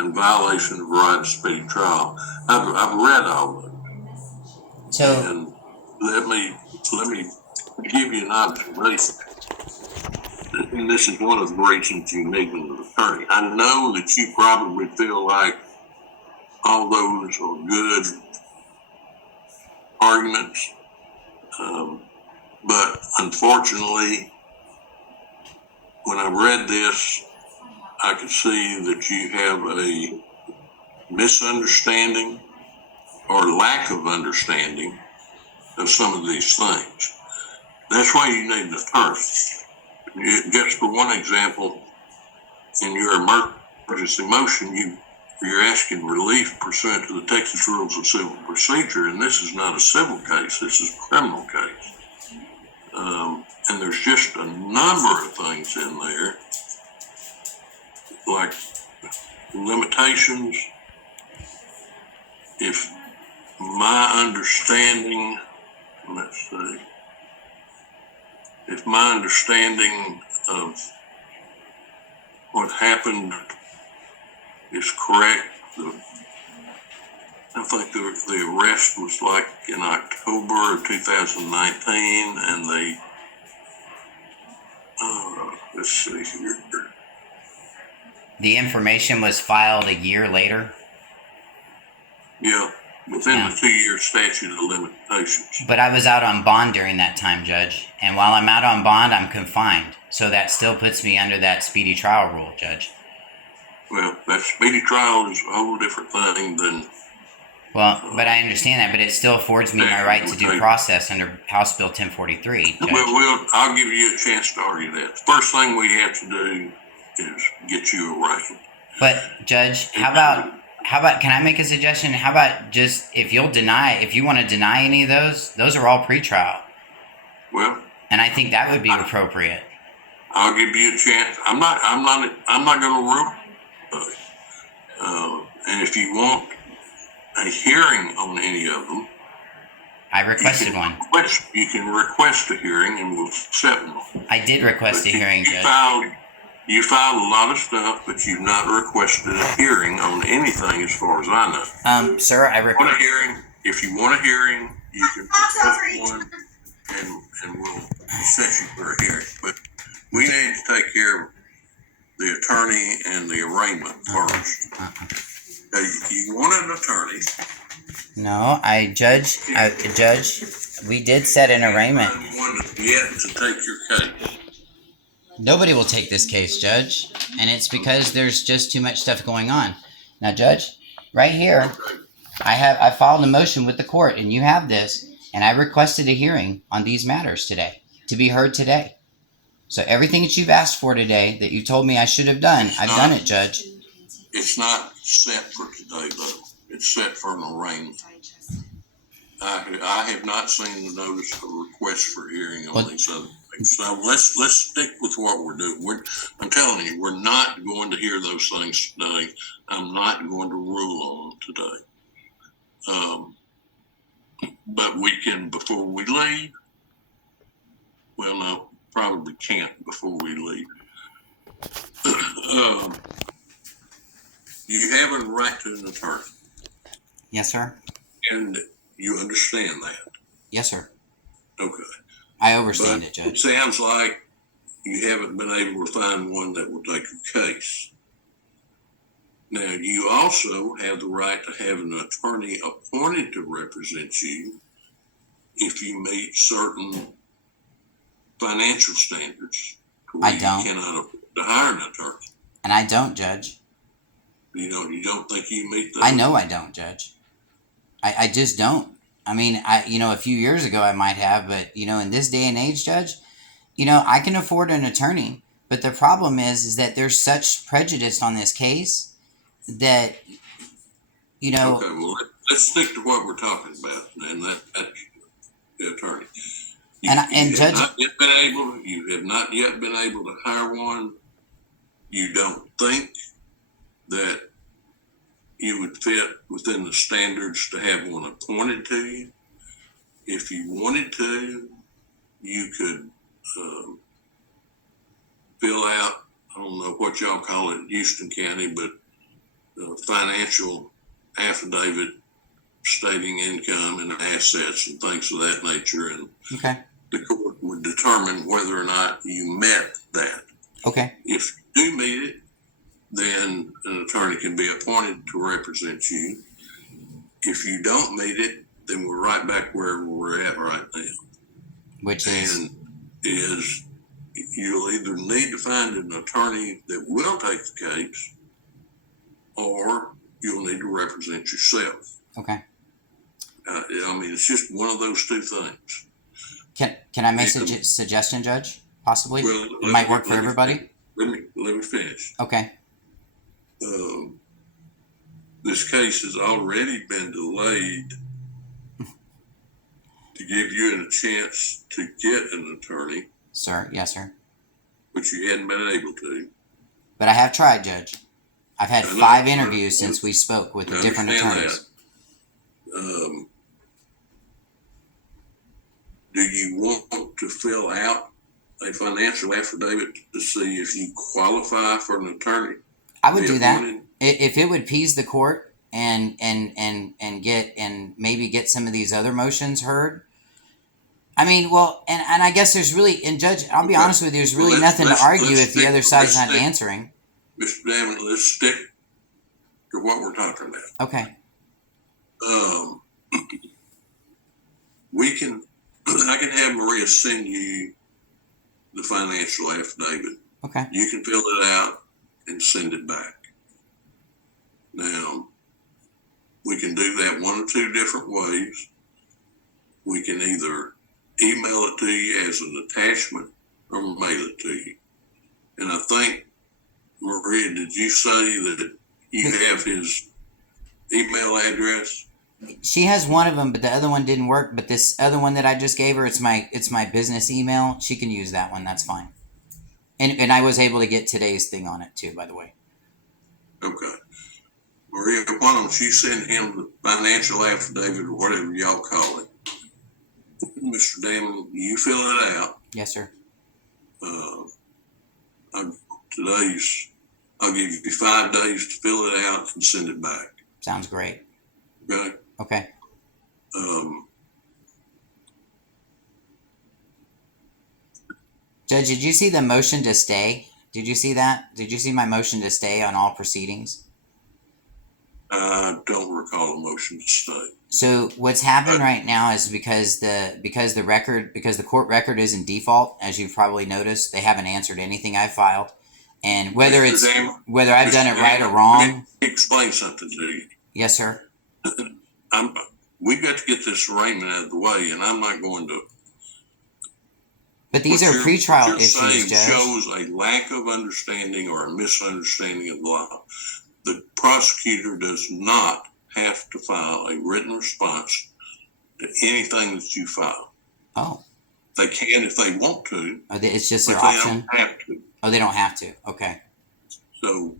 and violation of right of speedy trial. I've read all of it. So, and let me give you an observation. And this is one of the reasons you need an attorney. I know that you probably feel like all those are good arguments, but unfortunately, when I read this, I could see that you have a misunderstanding or lack of understanding of some of these things. That's why you need an attorney. Just for one example, in your emergency motion, you're asking relief pursuant to the Texas Rules of Civil Procedure, and this is not a civil case, this is a criminal case. And there's just a number of things in there, like limitations. If my understanding, if my understanding of what happened is correct, I think the arrest was like in October of 2019, and they, let's see here. the information was filed a year later? Yeah, within the 2-year statute of limitations. But I was out on bond during that time, Judge. And while I'm out on bond, I'm confined. So that still puts me under that speedy trial rule, Judge. Well, that speedy trial is a whole different thing than... Well, but I understand that, but it still affords me my right to due process under House Bill 1043, Judge. Well, I'll give you a chance to argue that. The first thing we have to do is get you arraigned. But, Judge, how about, can I make a suggestion? How about just, if you want to deny any of those are all pretrial. Well, and I think that would be appropriate. I'll give you a chance. I'm not going to rule. And if you want a hearing on any of them, I requested one. You can request a hearing, and we'll set one. I did request a hearing, Judge. You filed a lot of stuff, but you've not requested a hearing on anything, as far as I know. Sir, I request a hearing. If you want a hearing, you can request one, and we'll set you for a hearing. But we need to take care of the attorney and the arraignment first. You want an attorney? No, Judge, we did set an arraignment. I'm one yet to take your case. Nobody will take this case, Judge, and it's because there's just too much stuff going on. Now, Judge, right here, I filed a motion with the court, and you have this, and I requested a hearing on these matters today, to be heard today. So everything that you've asked for today, that you told me I should have done, I've done it, Judge. It's not set for today, though. It's set for an arraignment. I have not seen the notice of request for hearing on these other things. So let's stick with what we're doing. I'm telling you, we're not going to hear those things today. I'm not going to rule on them today. But we can, before we leave. Well, no, probably can't before we leave. You have a right to an attorney. Yes, sir. And you understand that? Yes, sir. Okay. I understand it, Judge. It sounds like you haven't been able to find one that will take your case. Now, you also have the right to have an attorney appointed to represent you if you meet certain financial standards. I don't. You cannot afford to hire an attorney. And I don't, Judge. You don't think you meet those? I know I don't, Judge. I just don't. I mean, a few years ago I might have, but, in this day and age, Judge, I can afford an attorney. But the problem is that there's such prejudice on this case that, Okay, well, let's stick to what we're talking about, and that's the attorney. You Judge, you have not yet been able to hire one. You don't think that you would fit within the standards to have one appointed to you. If you wanted to, you could fill out, I don't know what y'all call it in Houston County, but financial affidavit stating income and assets and things of that nature, and Okay. the court would determine whether or not you met that. Okay. If you do meet it, then an attorney can be appointed to represent you. If you don't meet it, then we're right back where we're at right now. Which is you'll either need to find an attorney that will take the case, or you'll need to represent yourself. okay. I mean, it's just one of those two things. Can I make a suggestion, Judge? Possibly, Well, it might work for everybody. Let me finish. Okay. This case has already been delayed to give you a chance to get an attorney, Sir, yes, sir. but you hadn't been able to. But I have tried, Judge. I've had 5 interviews since we spoke with the different attorneys. Do you want to fill out a financial affidavit to see if you qualify for an attorney? I would do that if it would appease the court and maybe get some of these other motions heard. I mean, well, and I guess there's really, and Judge, I'll be honest with you, there's really nothing to argue if the other side's not answering. Mr. Damron, let's stick to what we're talking about. Okay. I can have Maria send you the financial affidavit. Okay. You can fill it out and send it back. Now, we can do that one of 2 different ways. We can either email it to you as an attachment or mail it to you. And I think, Maria, did you say that you have his email address? She has one of them, but the other one didn't work. But this other one that I just gave her, it's my business email. She can use that one. That's fine. And I was able to get today's thing on it too, by the way. Okay. Maria, why don't you send him the financial affidavit or whatever y'all call it? Mr. Damon, you fill it out. Yes, sir. I'll give you 5 days to fill it out and send it back. Sounds great. Okay. Okay. Judge, did you see the motion to stay? Did you see that? Did you see my motion to stay on all proceedings? I don't recall a motion to stay. So what's happened right now is because the court record is in default, as you've probably noticed, they haven't answered anything I filed, and whether I've done it right or wrong. Let me explain something to you. Yes, sir. We've got to get this arraignment out of the way, and I'm not going to. But these are pretrial issues, Judge. Shows a lack of understanding or a misunderstanding of the law. The prosecutor does not have to file a written response to anything that you file. Oh. They can if they want to. Oh, it's just their option? They don't have to. Oh, they don't have to. Okay. So,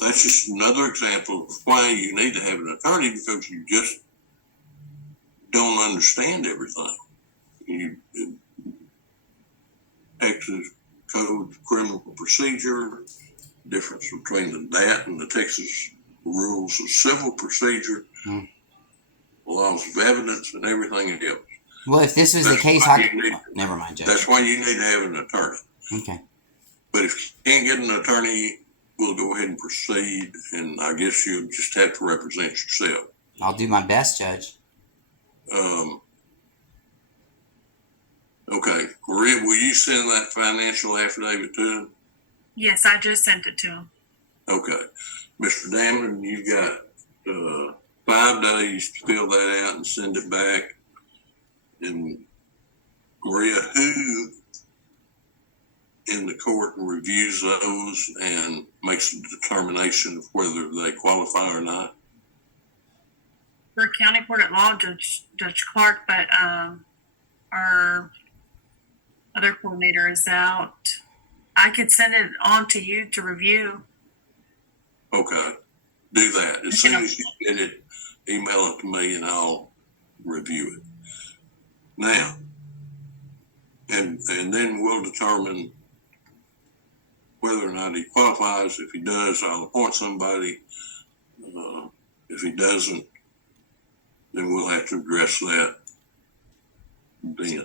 that's just another example of why you need to have an attorney, because you just don't understand everything. Texas Code of Criminal Procedure, difference between that and the Texas Rules of Civil Procedure, laws of evidence, and everything else. Well, if this was the case, never mind, Judge. That's why you need to have an attorney. Okay. But if you can't get an attorney, we'll go ahead and proceed, and I guess you'll just have to represent yourself. I'll do my best, Judge. Okay. Maria, will you send that financial affidavit to him? Yes, I just sent it to him. Okay. Mr. Damron, you've got 5 days to fill that out and send it back. And Maria, who in the court reviews those and makes a determination of whether they qualify or not? For County Court at Law, Judge Clark, but our other coordinator is out. I could send it on to you to review. Okay. Do that. As soon as you get it, email it to me and I'll review it. Now, and then we'll determine whether or not he qualifies. If he does, I'll appoint somebody. If he doesn't, then we'll have to address that then.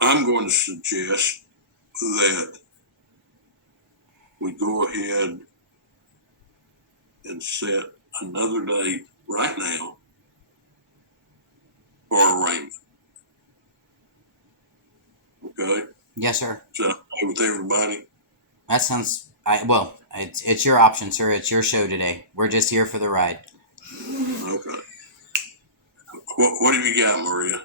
I'm going to suggest that we go ahead and set another date right now for arraignment. Okay? Yes, sir. Is that okay with everybody? That sounds. It's your option, sir. It's your show today. We're just here for the ride. Okay. What have you got, Maria?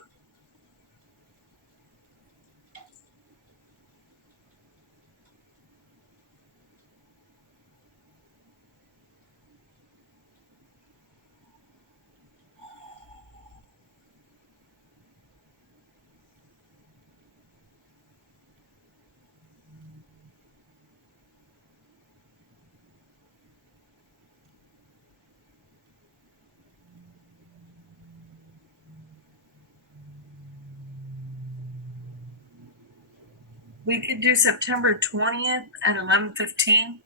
We could do September 20th at 11:15.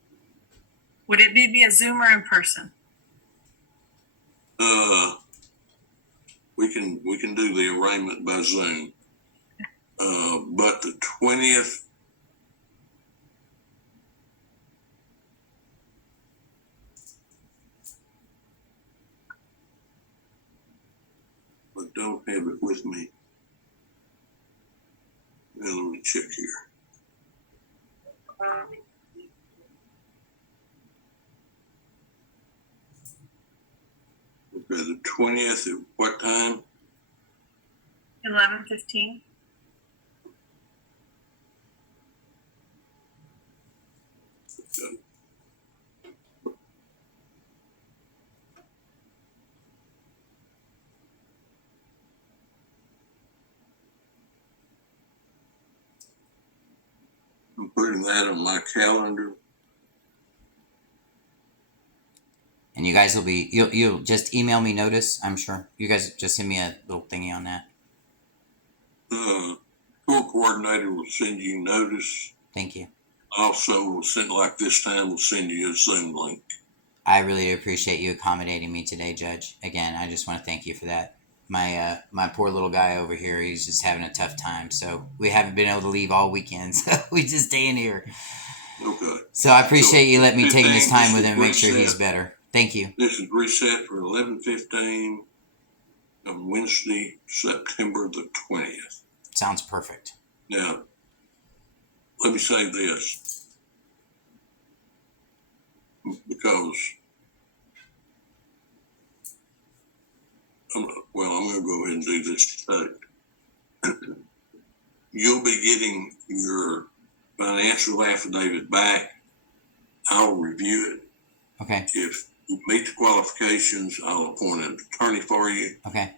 Would it be via Zoom or in person? We can do the arraignment by Zoom. But the 20th, but don't have it with me. Now, let me check here. Okay, the 20th at what time? 11:15. Okay. I'm putting that on my calendar. And you guys will be. You'll just email me notice. I'm sure you guys just send me a little thingy on that. Court coordinator will send you notice. Thank you. Also, we'll send, like this time, we'll send you a Zoom link. I really appreciate you accommodating me today, Judge. Again, I just want to thank you for that. My poor little guy over here, he's just having a tough time. So we haven't been able to leave all weekend. So we just stay in here. Okay. So I appreciate you letting me take this time with him and make sure he's better. Thank you. This is reset for 11:15 on Wednesday, September the 20th. Sounds perfect. Now, let me say this, because I'm going to go ahead and do this today. You'll be getting your financial affidavit back. I'll review it. Okay. If you meet the qualifications, I'll appoint an attorney for you. Okay.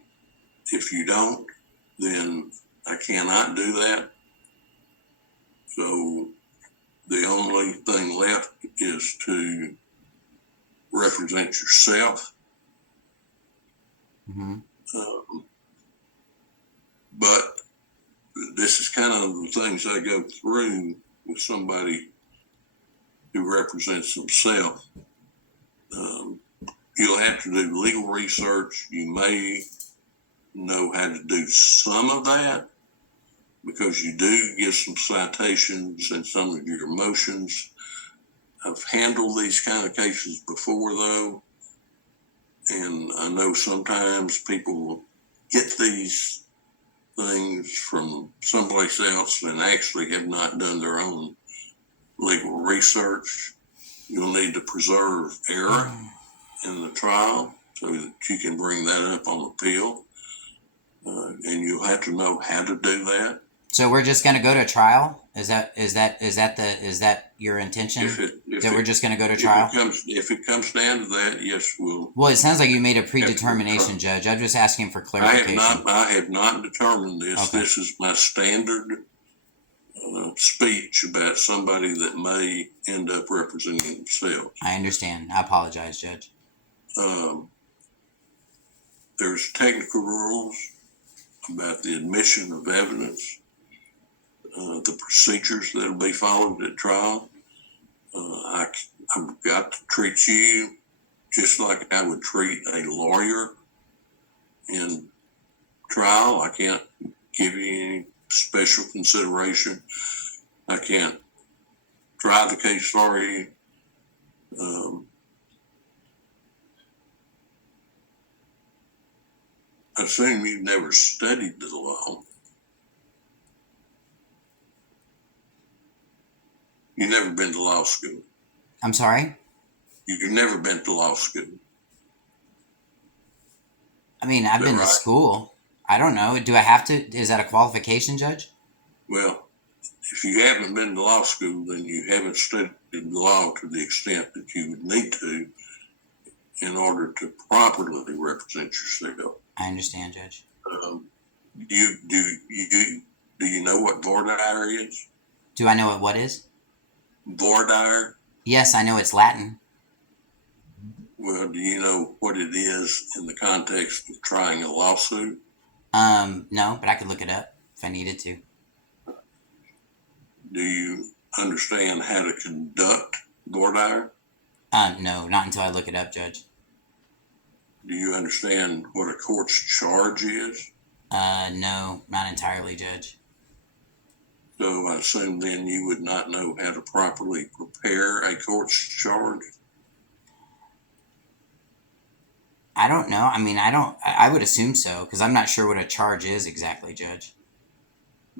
If you don't, then I cannot do that. So the only thing left is to represent yourself. Mm-hmm. But this is kind of the things I go through with somebody who represents himself. You'll have to do legal research. You may know how to do some of that because you do get some citations and some of your motions. I've handled these kind of cases before, though, and I know sometimes people get these things from someplace else and actually have not done their own legal research. You'll need to preserve error in the trial so that you can bring that up on appeal, and you'll have to know how to do that. So we're just going to go to trial? Is that your intention? We're just going to go to trial? If it comes down to that, yes, we'll. Well, it sounds like you made a predetermination, Judge. I'm just asking for clarification. I have not determined this. Okay. This is my standard speech about somebody that may end up representing themselves. I understand. I apologize, Judge. There's technical rules about the admission of evidence. the procedures that'll be followed at trial. I've got to treat you just like I would treat a lawyer in trial. I can't give you any special consideration. I can't try the case for you. I assume you've never studied the law. You've never been to law school. I'm sorry? You've never been to law school. I mean, I've been to school. I don't know. Do I have to? Is that a qualification, Judge? Well, if you haven't been to law school, then you haven't studied the law to the extent that you would need to in order to properly represent yourself. I understand, Judge. Do you know what voir dire is? Do I know what is? Voir dire? Yes, I know it's Latin. Well, do you know what it is in the context of trying a lawsuit? No, but I could look it up if I needed to. Do you understand how to conduct voir dire? No, not until I look it up, Judge. Do you understand what a court's charge is? No, not entirely, Judge. So I assume then you would not know how to properly prepare a court's charge? I don't know. I mean, I would assume so, because I'm not sure what a charge is exactly, Judge.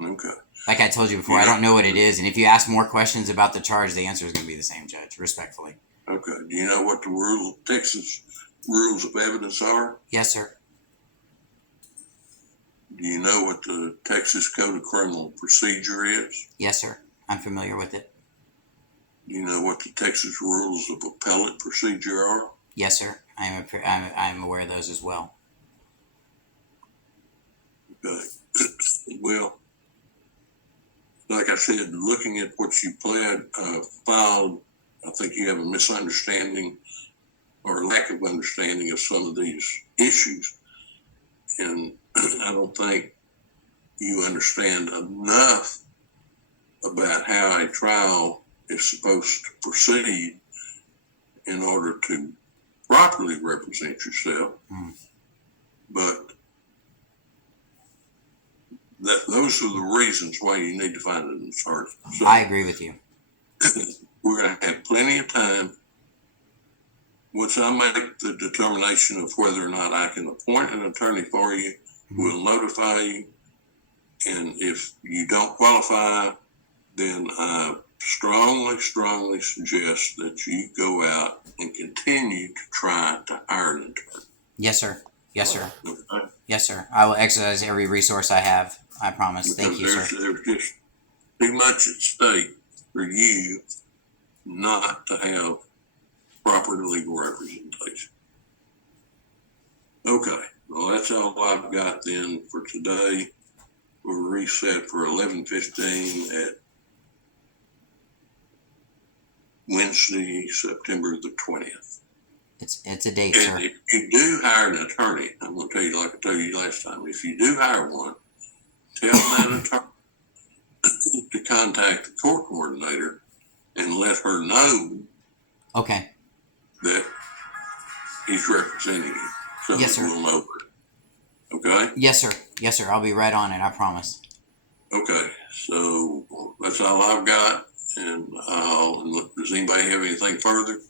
Okay. Like I told you before, I don't know what it is, and if you ask more questions about the charge, the answer is going to be the same, Judge, respectfully. Okay. Do you know what the Texas rules of evidence are? Yes, sir. Do you know what the Texas Code of Criminal Procedure is? Yes, sir. I'm familiar with it. Do you know what the Texas Rules of Appellate Procedure are? Yes, sir. I'm aware of those as well. Okay. Well, like I said, looking at what you filed, I think you have a misunderstanding or lack of understanding of some of these issues. And I don't think you understand enough about how a trial is supposed to proceed in order to properly represent yourself. But those are the reasons why you need to find an attorney. So I agree with you. we're going to have plenty of time. Once I make the determination of whether or not I can appoint an attorney for you, we'll notify you. And if you don't qualify, then I strongly suggest that you go out and continue to try to hire an attorney. Yes, sir. Yes, sir. Okay? Yes, sir. I will exercise every resource I have. I promise. Thank you, sir. There's just too much at stake for you not to have proper legal representation. Okay. Well, that's all I've got then for today. We're reset for 11:15 at Wednesday, September the 20th. It's a date, And sir. if you do hire an attorney, I'm going to tell you like I told you last time, if you do hire one, tell that attorney to contact the court coordinator and let her know Okay. that he's representing you. So Yes, sir. we'll know it. Okay? Yes, sir. Yes, sir. I'll be right on it. I promise. Okay. So that's all I've got. And does anybody have anything further?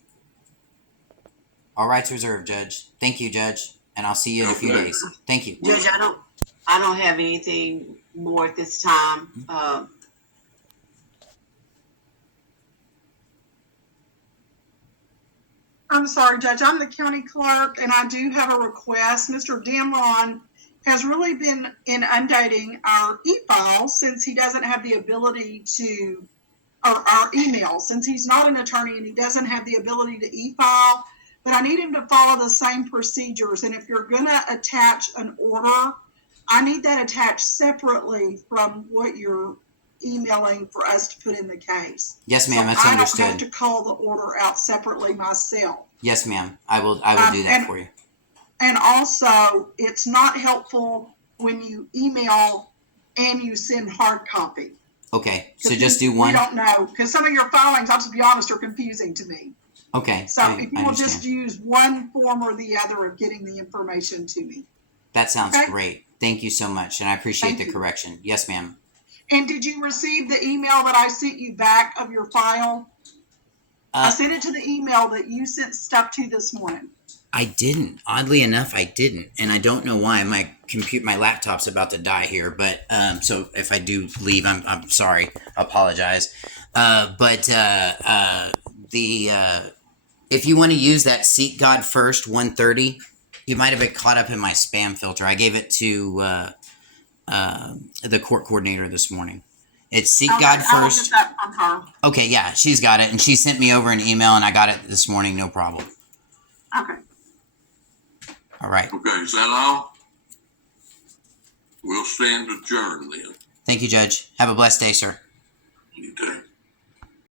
All rights reserved, Judge. Thank you, Judge. And I'll see you in a few Okay. days. Thank you. Judge, I don't have anything more at this time. I'm sorry, Judge. I'm the county clerk, and I do have a request. Mr. Damron has really been inundating our e-file since he doesn't have the ability to, or our email, since he's not an attorney and he doesn't have the ability to e-file. But I need him to follow the same procedures. And if you're going to attach an order, I need that attached separately from what you're emailing for us to put in the case. Yes, ma'am. So That's I understood. don't have to call the order out separately myself. Yes, ma'am. I will do that for you. And also, it's not helpful when you email and you send hard copy. Okay, so just do one? We don't know, because some of your filings, I'll just be honest, are confusing to me. Okay, So I if you will just understand. use one form or the other of getting the information to me. That sounds Okay. great. Thank you so much, and I appreciate Thank the you. correction. Yes, ma'am. And did you receive the email that I sent you back of your file? I sent it to the email that you sent stuff to this morning. I didn't. Oddly enough, I didn't, and I don't know why. My laptop's about to die here, but so if I do leave, I'm sorry. I apologize. If you want to use that Seek God First 130, you might have been caught up in my spam filter. I gave it to the court coordinator this morning. It's Seek God I will First. get that from her. Okay, yeah, she's got it, and she sent me over an email, and I got it this morning. No problem. Okay. All right. Okay, is that all? We'll stand adjourned then. Thank you, Judge. Have a blessed day, sir. You too.